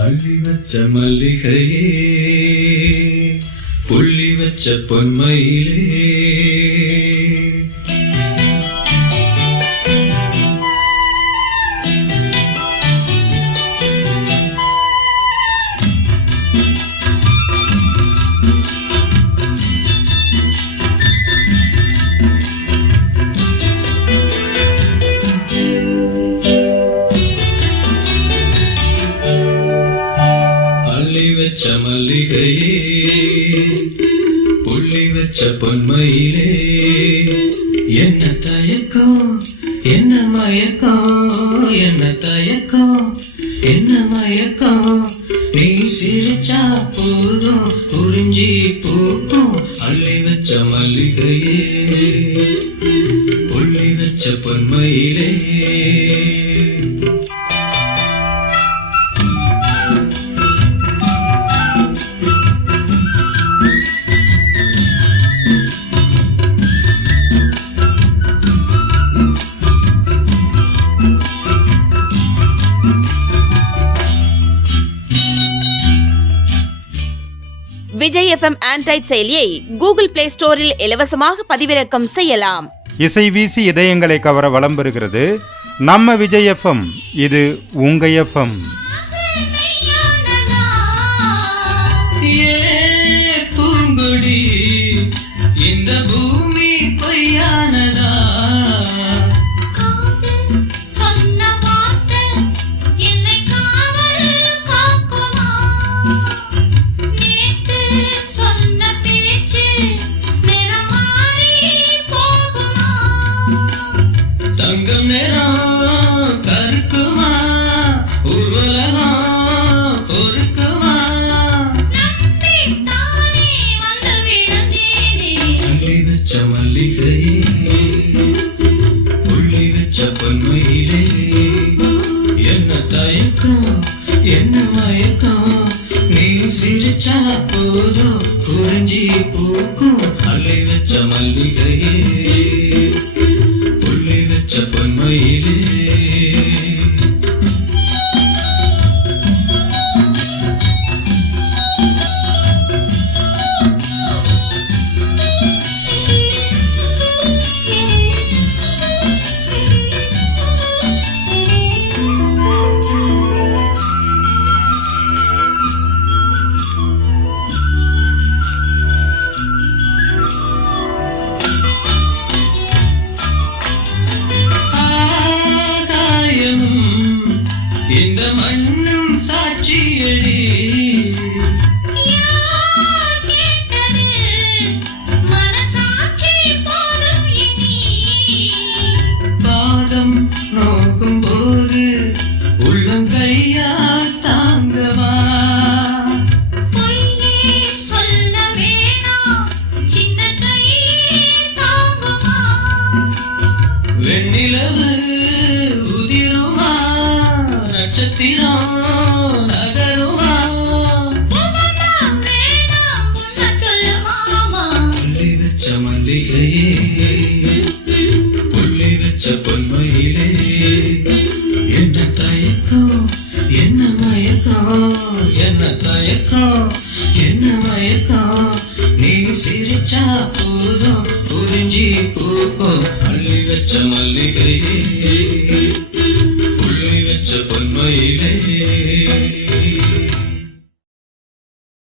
அள்ளி வச்ச மல்லிகையே புள்ளி மல்லிகையே புள்ளி வச்ச பொன்மையிலே என்ன தயக்கம் என்ன மயக்கம் என்ன தயக்கம் என்ன மயக்கம்? நீ சிரிச்சா போதும் புரிஞ்சி பூக்கும் அள்ளி வச்ச மல்லிகையே. புள்ளி வச்ச பொன்மையிலே விஜய் எஃப்எம் ஆண்ட்ராய்ட் செயலியை கூகுள் பிளே ஸ்டோரில் இலவசமாக பதிவிறக்கம் செய்யலாம். இசை வீசி இதயங்களை கவர வலம் பெறுகிறது நம்ம விஜய் எஃப்எம் இது உங்க எஃப்எம். வச்சா போதும் குறிஞ்சி பூக்கும் அள்ளி வச்ச மல்லிகையே புள்ளி வச்ச பொன்மையே வச்ச என்ன தயக்கம் என்ன மயக்கம் என்ன தயக்கம் என்ன மயக்கம். நீ சிரிச்சா போதும் புரிஞ்சி பூக்கும் அள்ளி வச்ச மல்லிகையே புள்ளி வச்ச பொன்மையிலே.